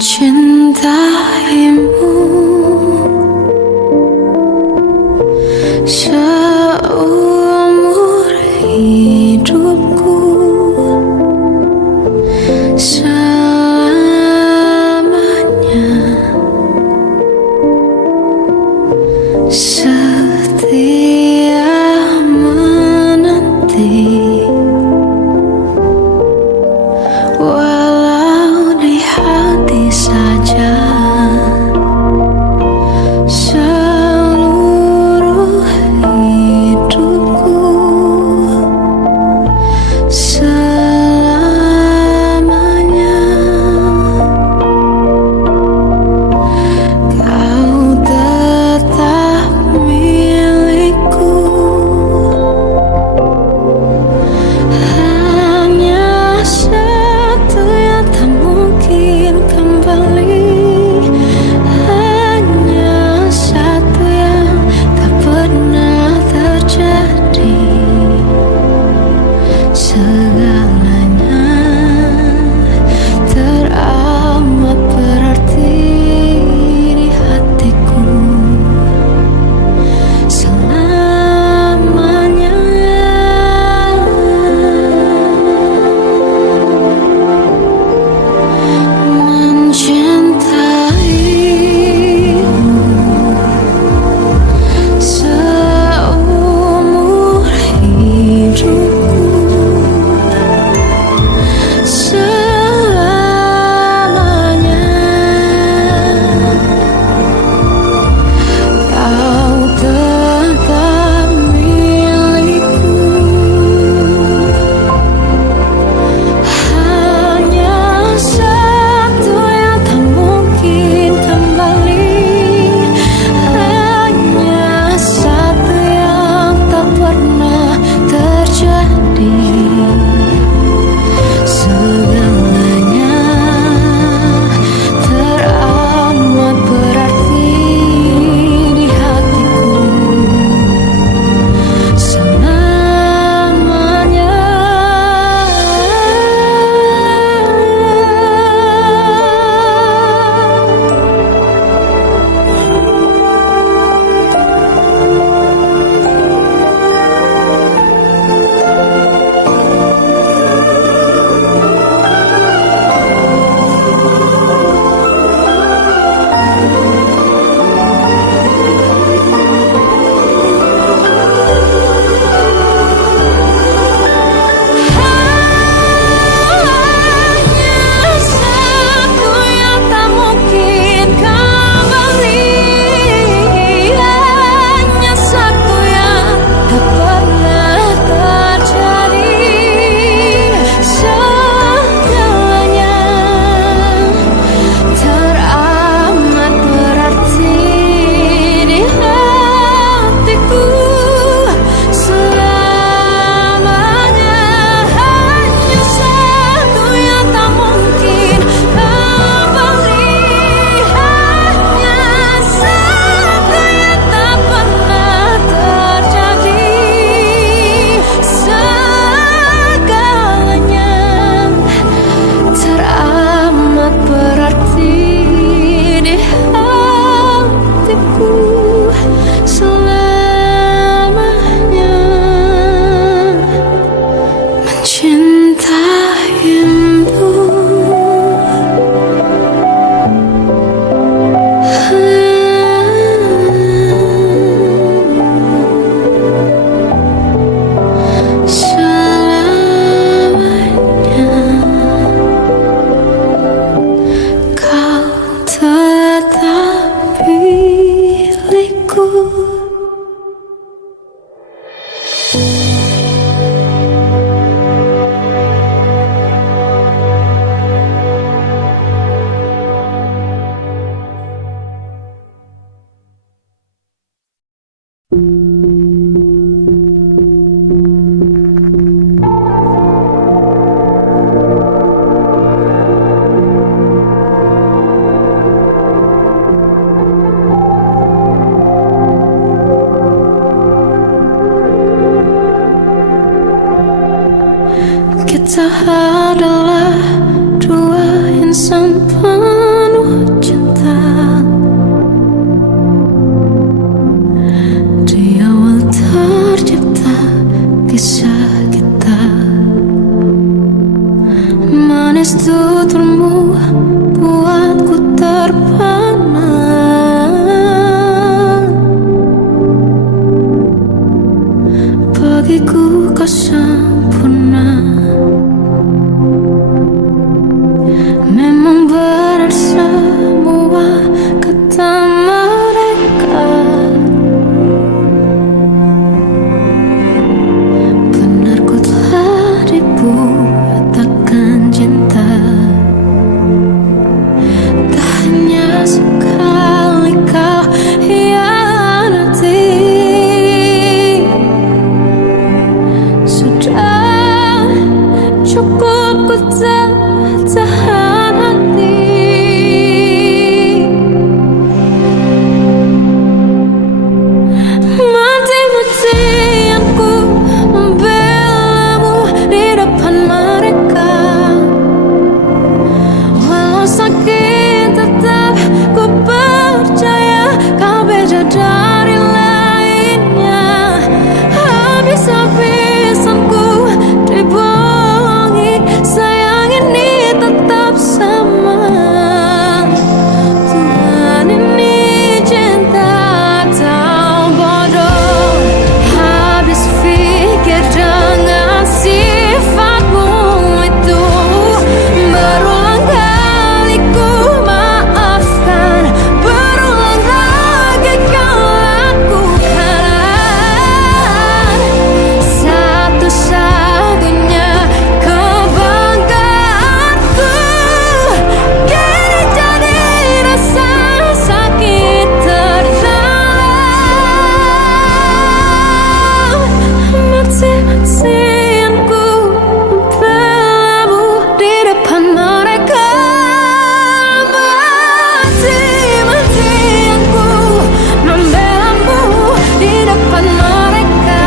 mencintaimu seumur hidupku, selamanya setia menanti, walau di hati saja. Seluruh hidupku selamanya kau tetap milikku. Hanya satu yang tak mungkin kembali, hanya satu yang tak pernah terjadi. Segalanya teramat berarti di hatiku selamanya. Mencintaimu seumur hidupku, selamanya kau tetap milikku. Hanya satu yang tak mungkin kembali, hanya satu yang tak pernah terjadi. Segalanya teramat berarti di hatiku selamanya. Hanya satu yang tak mungkin kembali, hanya satu yang tak pernah terjadi. Segalanya teramat berarti di hatiku selamanya. Hanya satu yang tak mungkin kembali, hanya satu yang tak pernah terjadi. Segalanya teramat berarti di hatiku selamanya. Mencintaimu selamanya kau tetap milikku. Kita adalah dua insan penuh Manis tuturmu buatku terpana. Bagiku kau sempurna. Memang benar semua kata mereka. Benar ku telah dibuatakan cinta. Tak hanya sekali kau hianati. Sudah cukup ku tahan hati. Mati-matian ku membelamu di depan mereka. Walau sakit tetap ku percaya kau beda dari lainnya. Habis-habisan ku dibohongi, sayang ini tetap sama. Tuhan ini cinta atau bodoh. Habis pikir dengan sifatmu itu. Berulang kali ku maafkan, berulang lagi kau lakukan. Satu-satunya kebanggaanku kini jadi rasa sakit terdalam. Mati-matian ku membelamu di depan mereka. Mati-matian ku membelamu di depan mereka.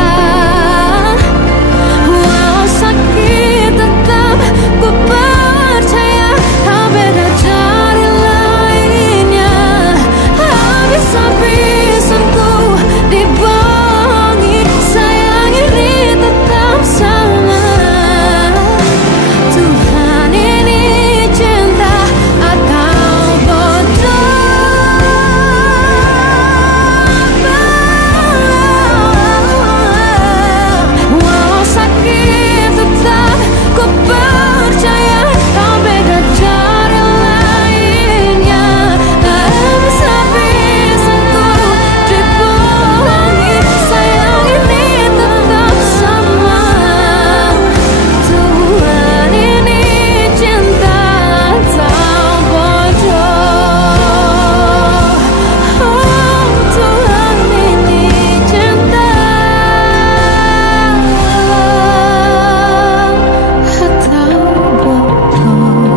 Walau sakit tetap ku percaya kau beda dari lainnya. Habis-habisan ku dibohongi, sayang ini tetap sama. Tuhan ini cinta atau bodoh. Walau sakit tetap ku percaya kau beda dari lainnya. Habis-habisan ku dibohongi, sayang ini tetap sama. Tuhan ini cinta atau bodoh. Oh, Tuhan ini cinta atau bodoh.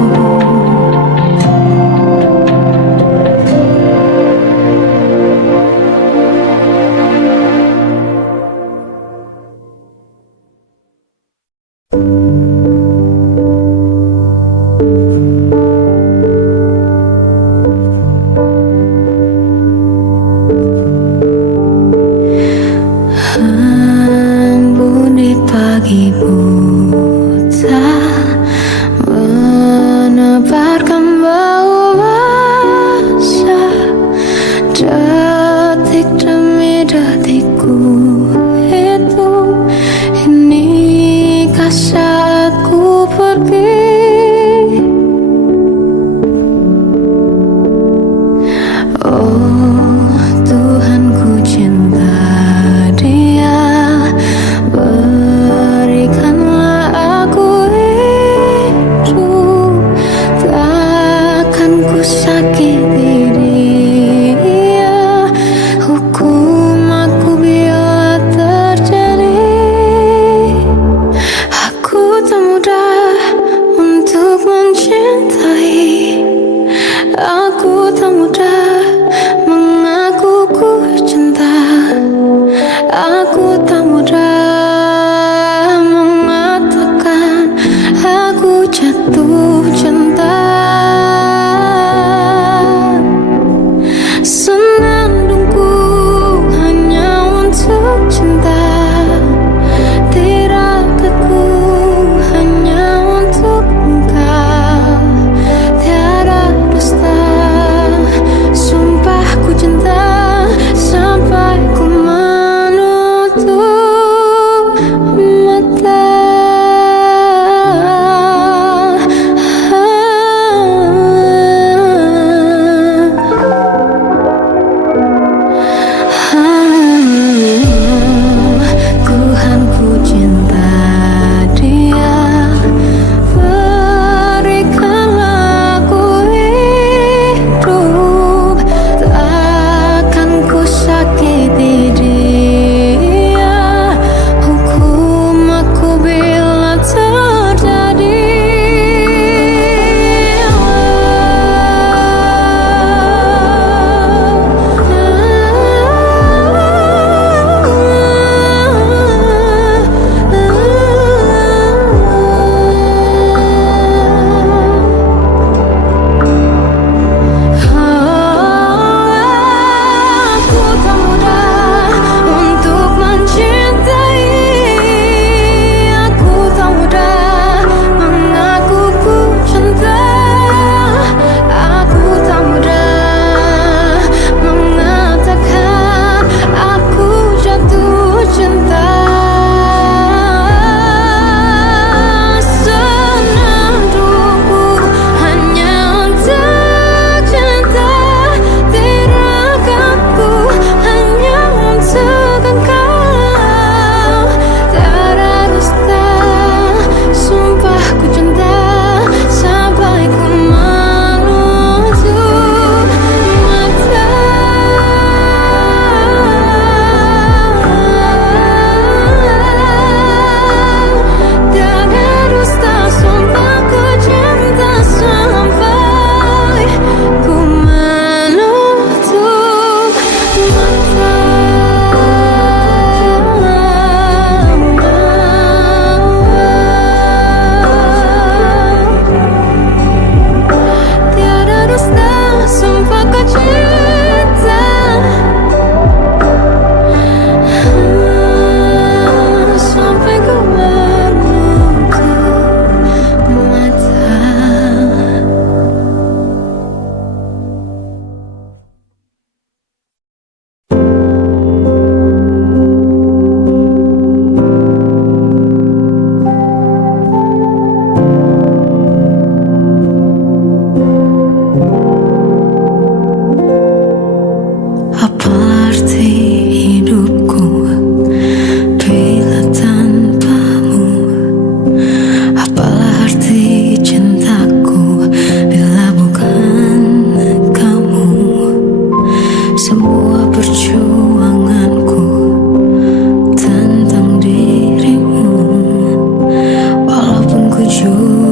Embun di pagi buta menebarkan bau basah. Detik demi detikku hitung. Inikah saatku pergi? Oh Tuhan, ku cinta Dia. Berikanlah aku hidup. Takkan ku sakiti Dia. Hukum aku bila terjadi. Aku tak mudah untuk mencintai. Aku tak mudah mengaku ku cinta. Aku tak mudah mengatakan aku jatuh cinta. Senandungku hanya untuk cinta. Tirakatku hanya untuk engkau.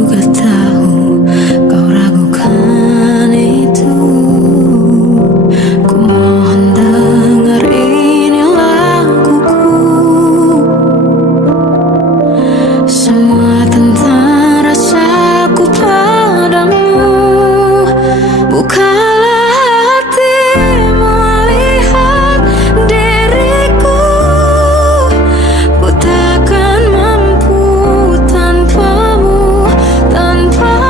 juga tahu kau ragukan itu. Ku mohon dengar ini laguku, semua tentang rasaku padamu. Bukalah hatimu, lihat diriku. Ku takkan mampu tanpamu, tanpa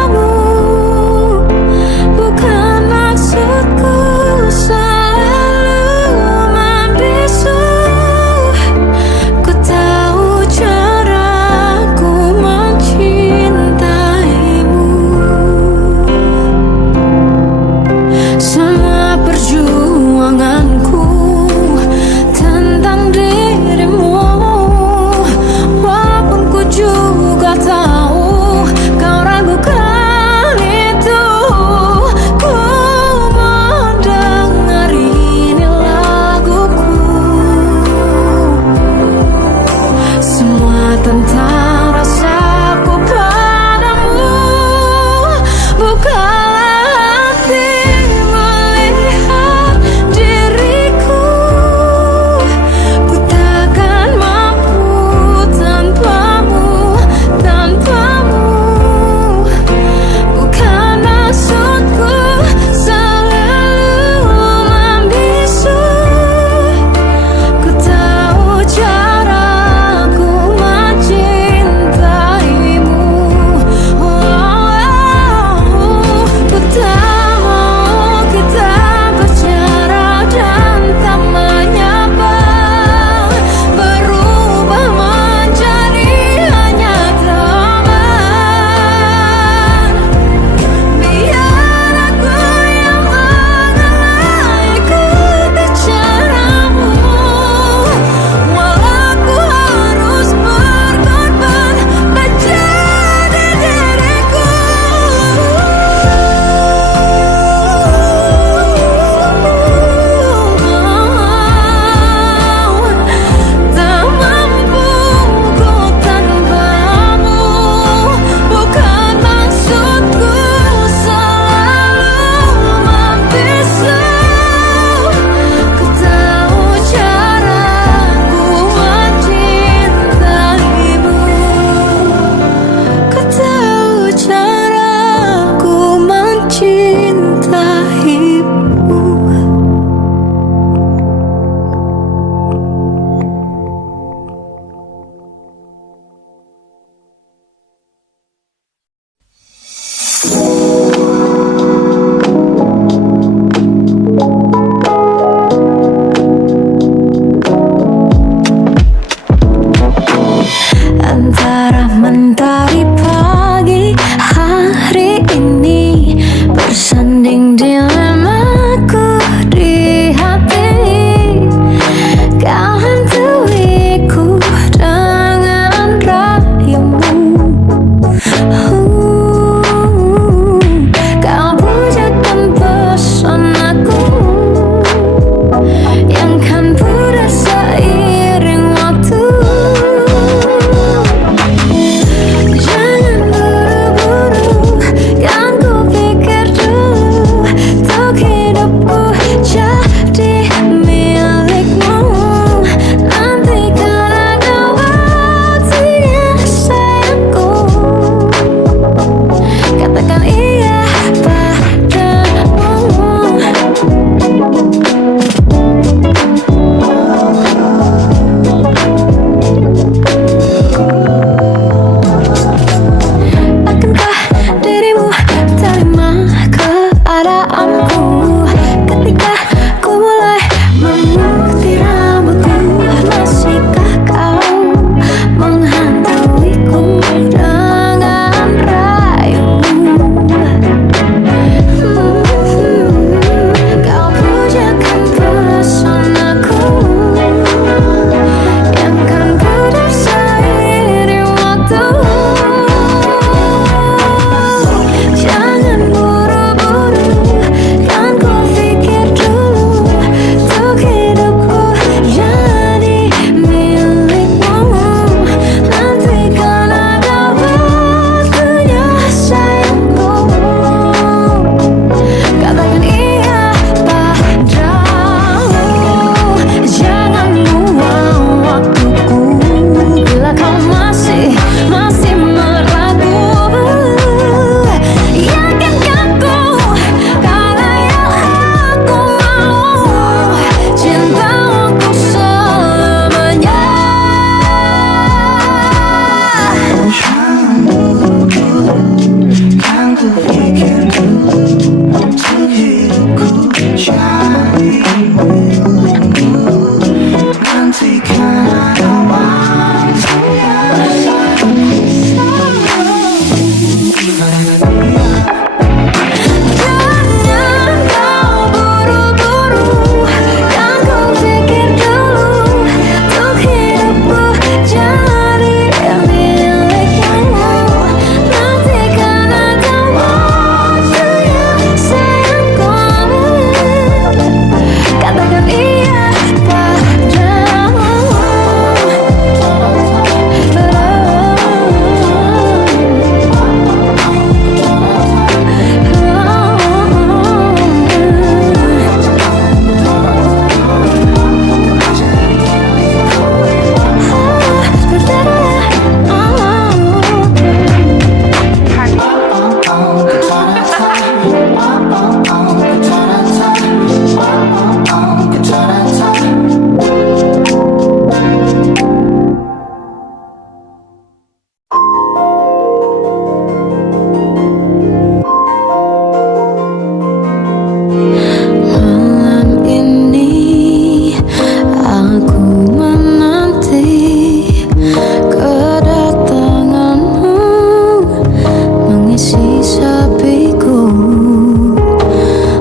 mengisi sepiku.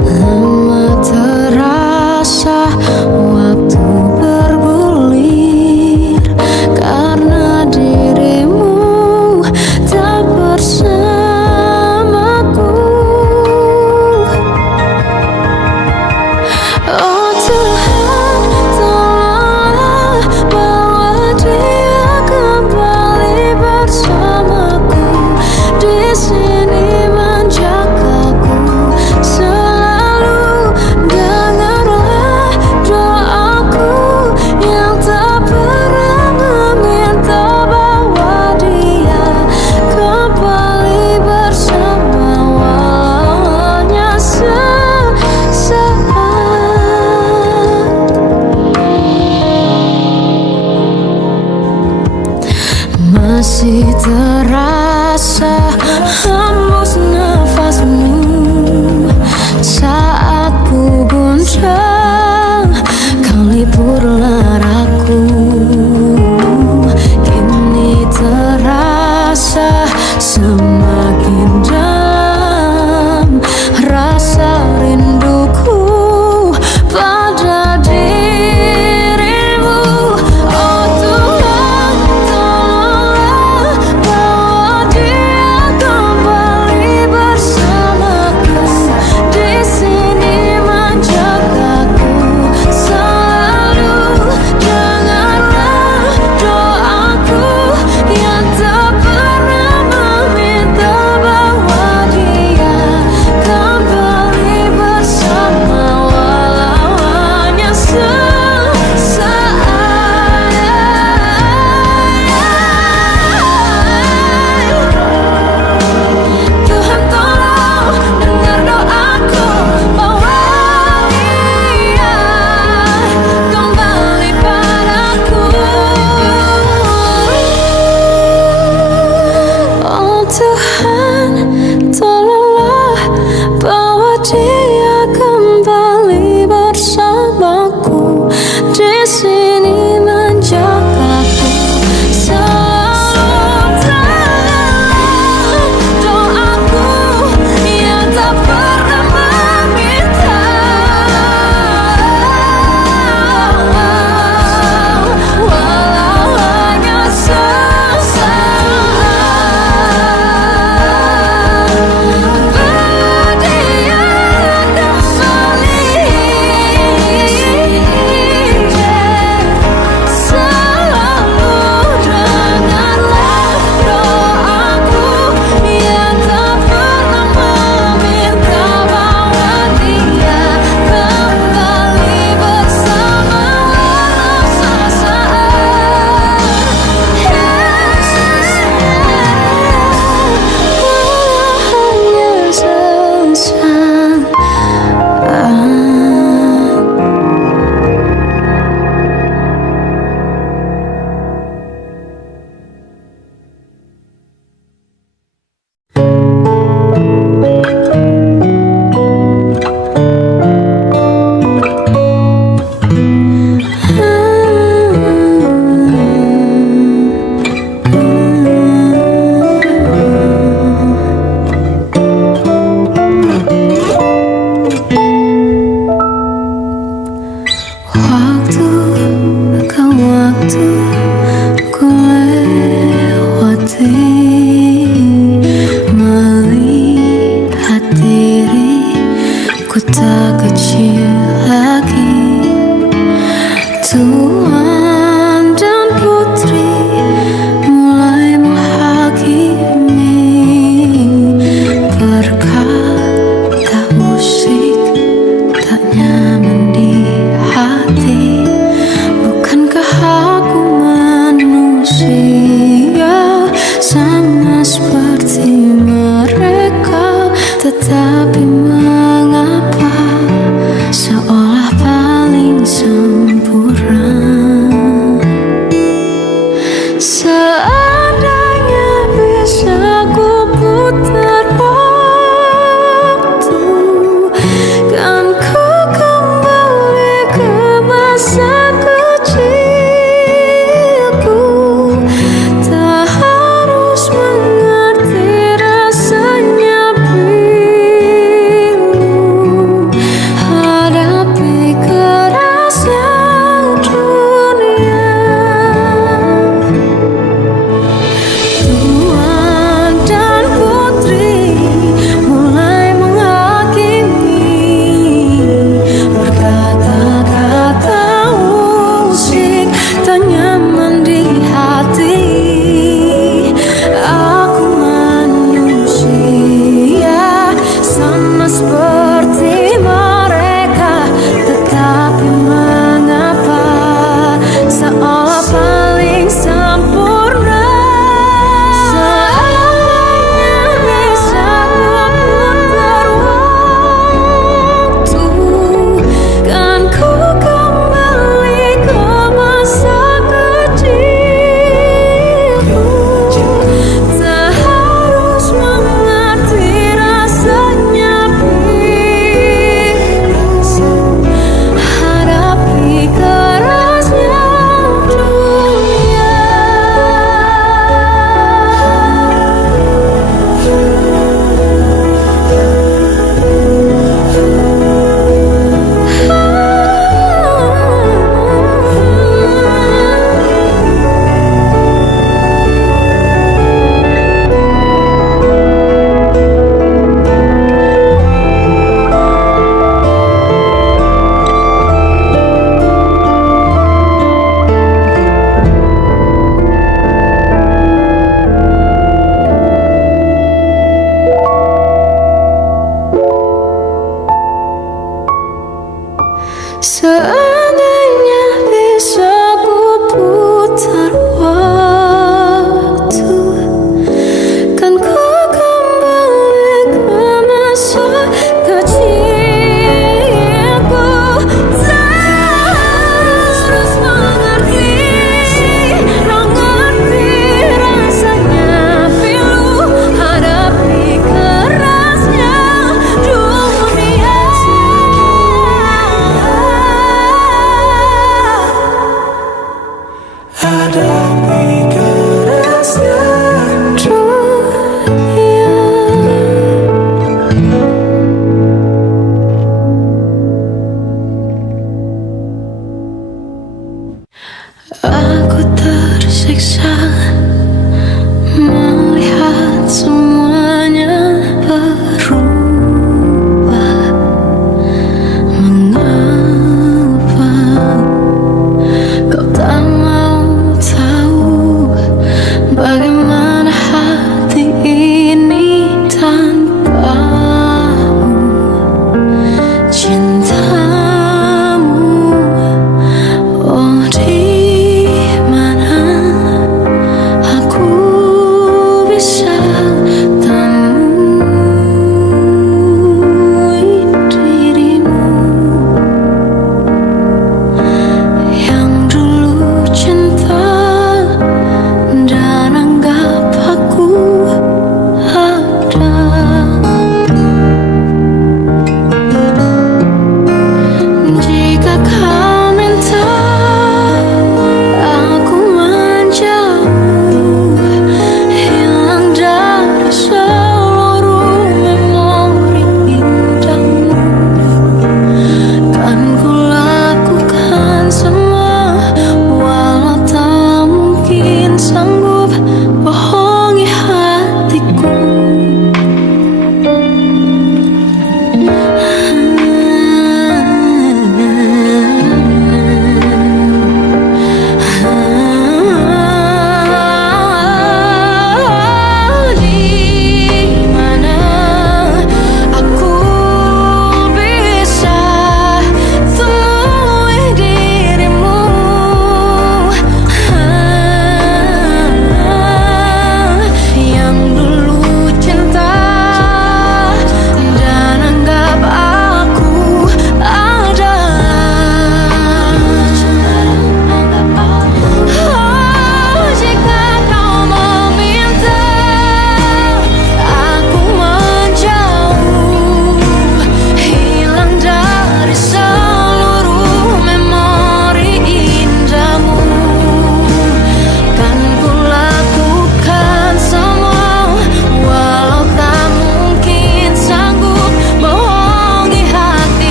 Lama terasa waktu bergulir karena dirimu tak bersamaku. Oh Tuhan, tolonglah bawa dia kembali bersamaku. Di sini menjadi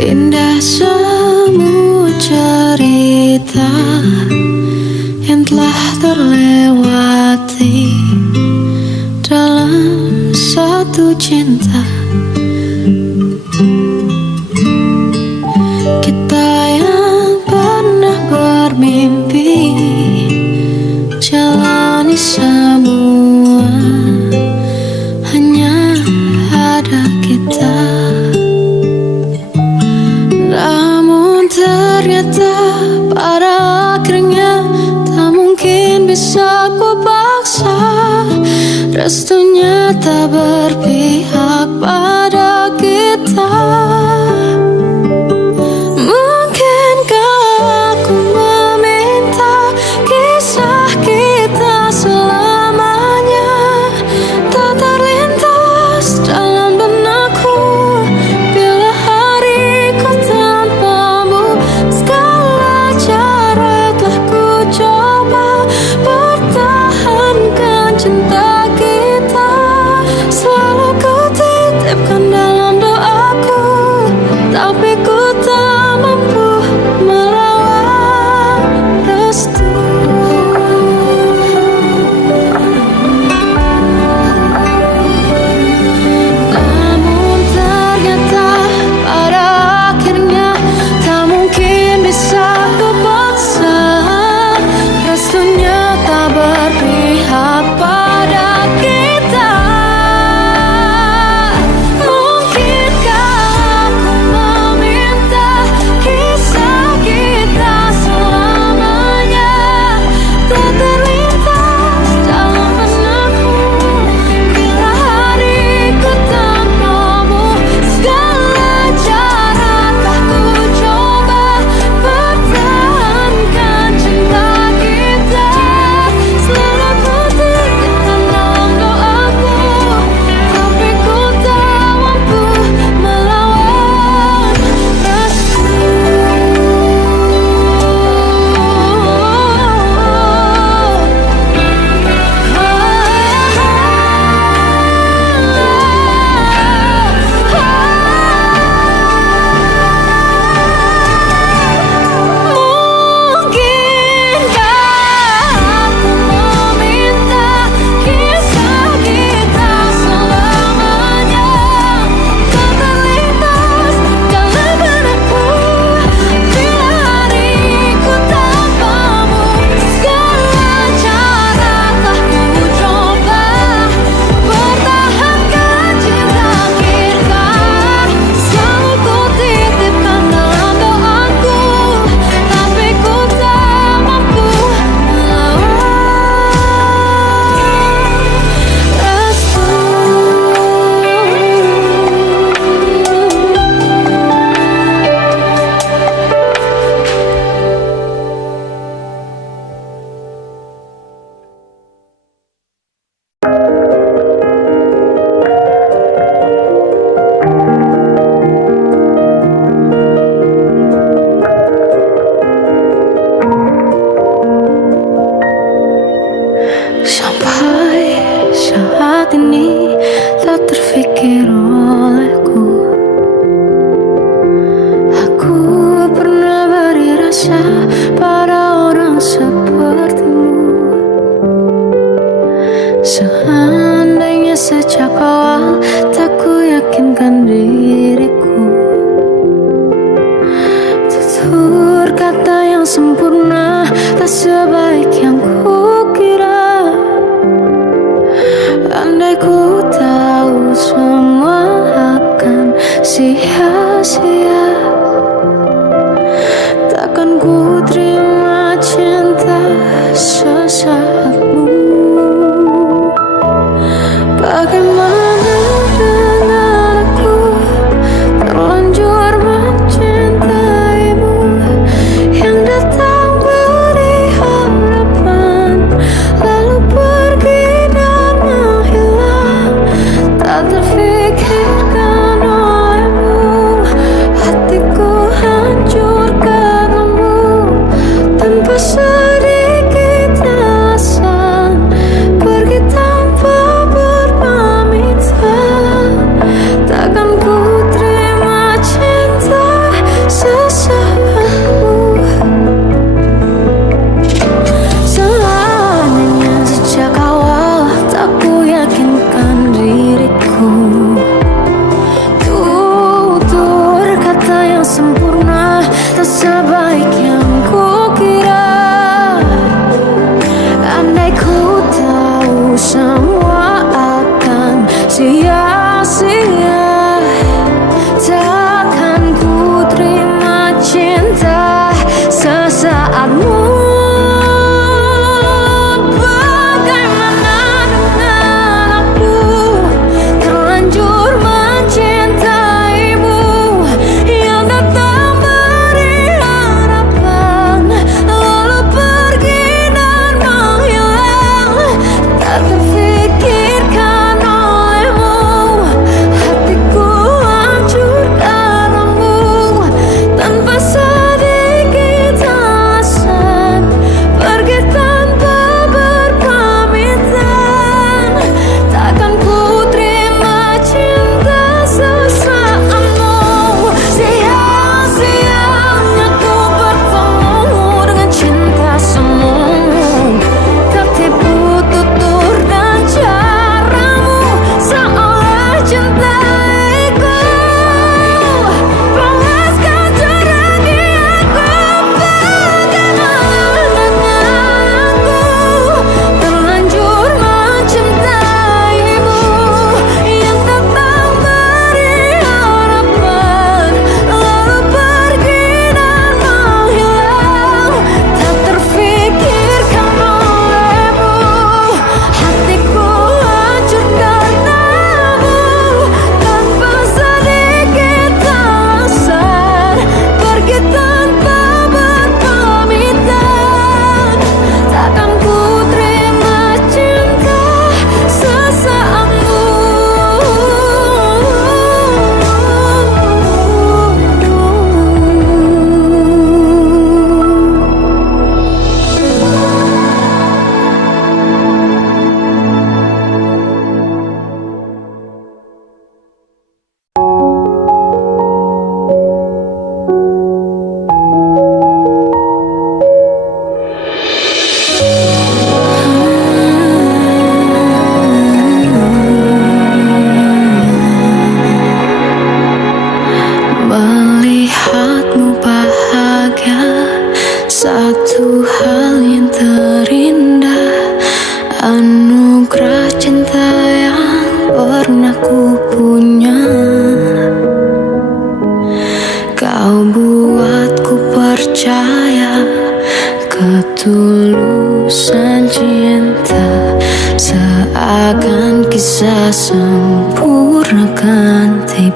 Indah semua cerita yang telah terlewati dalam satu cinta. Kita yang pernah bermimpi jalani semua, hanya ada kita. Namun ternyata pada akhirnya tak mungkin bisa ku paksa. Restunya tak berpihak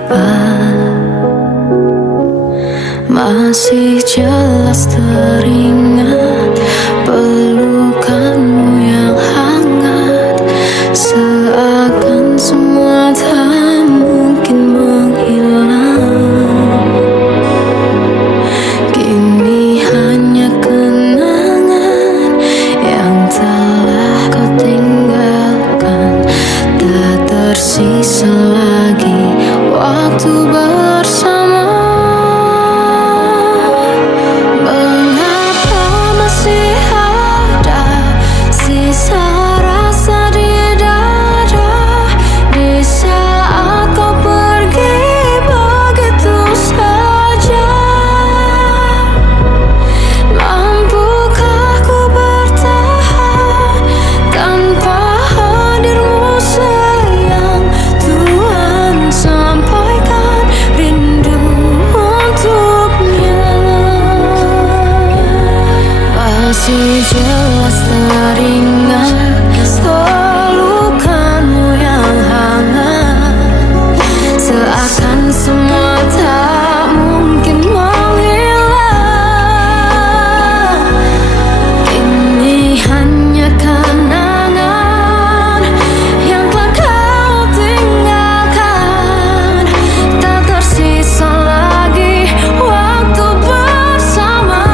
apa. Masih jelas teringat pelukanmu yang hangat, seakan semua tak mungkin menghilang. Kini hanya kenangan yang telah kau tinggalkan, tak tersisa lagi waktu bersama. Masih jelas teringat pelukanmu yang hangat, seakan semua tak mungkin menghilang. Kini hanya kenangan yang telah kau tinggalkan, tak tersisa lagi waktu bersama.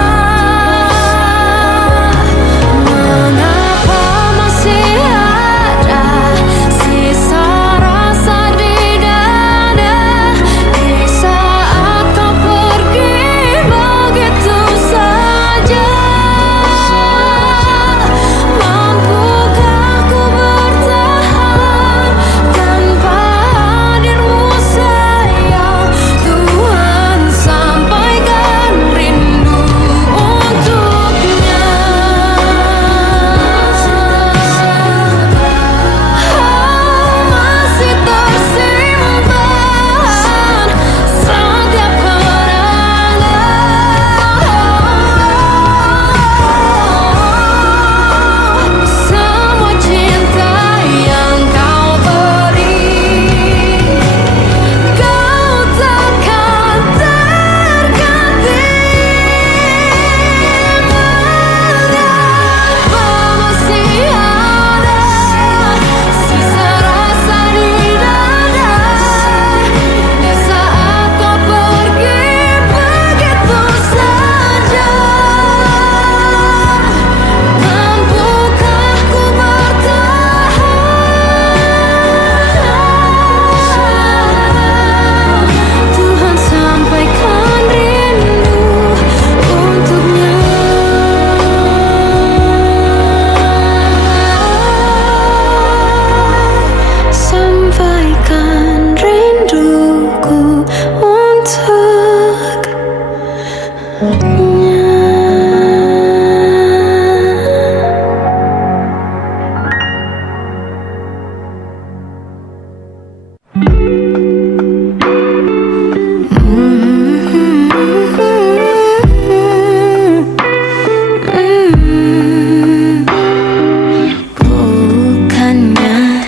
Bukannya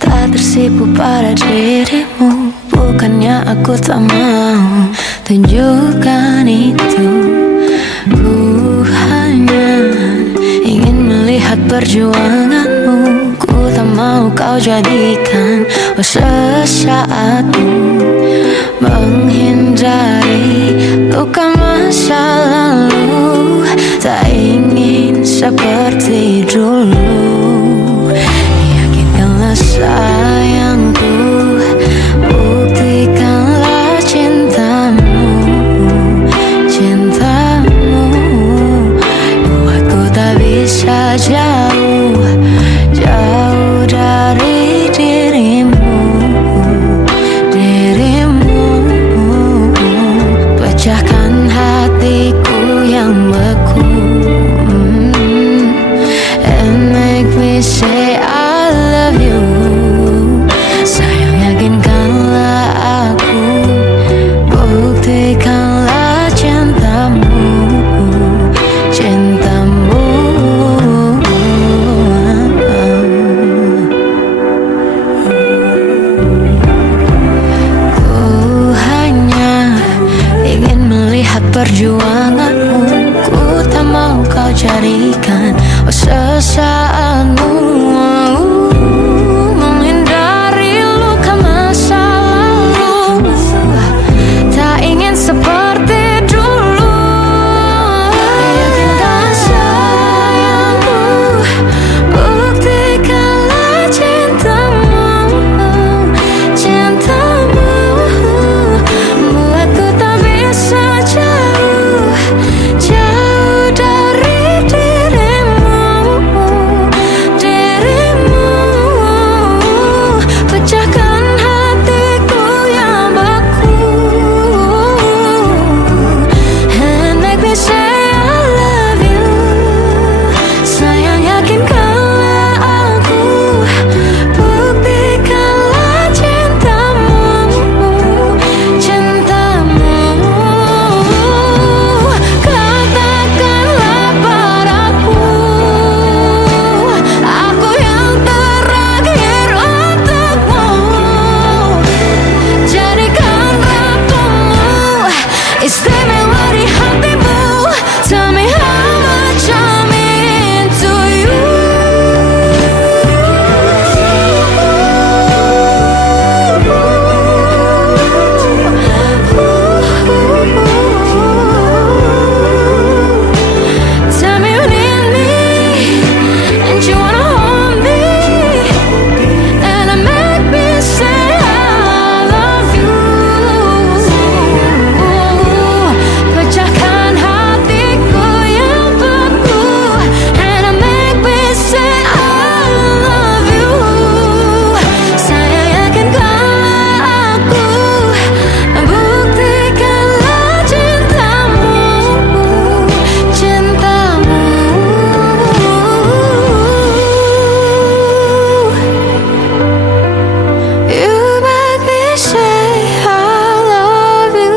tak tersipu pada dirimu, bukannya aku tak mau tunjukkan itu. Ku hanya ingin melihat perjuanganmu. Ku tak mau kau jadikan sesaatmu, menghindari luka masa lalu. Tak ingin seperti dulu. Yakinkanlah sayangku, buktikanlah cintamu, cintamu. Buatku tak bisa jauh, jauh dari dirimu, dirimu. Pecahkan hati perjuanganmu. Ku tak mau kau jadikan sesaatmu. Menghindari luka masa lalu, tak ingin seperti dulu. Yakinkan sayangku, buktikanlah cintamu. Cintamu buatku tak bisa jauh, jauh dari dirimu. Dirimu pecahkan hatiku yang beku, and make me say I love you. Sayang, yakinkanlah aku, buktikanlah cintamu. Cintamu katakanlah padaku, aku yang terakhir untukmu. Jadikan ratumu, istimewa di hatimu. Tell me how much I'm into you. Tell me you need me and you wanna hold me, and it make me say I love you. Pecahkan hatiku yang beku, and it make me say I love you. Sayang, yakinkanlah aku, buktikanlah cintamu. Cintamu you make me say I love you.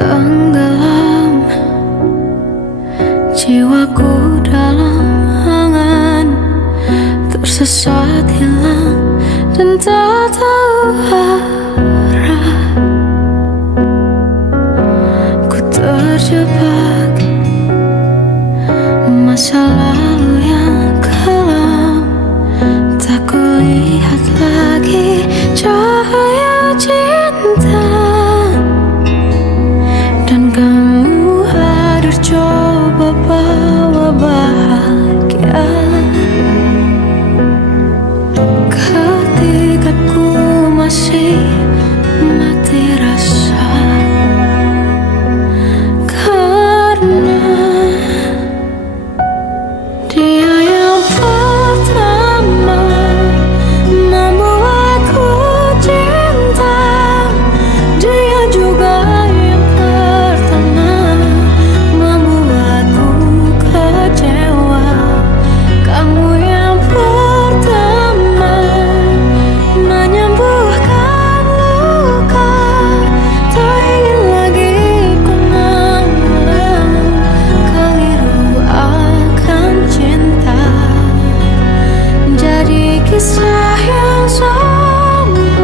Tenggelam jiwaku dalam angan, tersesat hilang dan tak tahu arah. Ku terjebak masa lalu yang kelam, tak kulihat lagi cahaya cinta. Dan kamu hadir coba bawa bahagia, ketika ku masih mati rasa. Karena dia yang pertama membuatku cinta, dia juga yang pertama membuatku kecewa. Kamu yang pertama menyembuhkan luka, tak ingin lagi ku mengulang keliru akan cinta. Jadi kisah yang sempurna.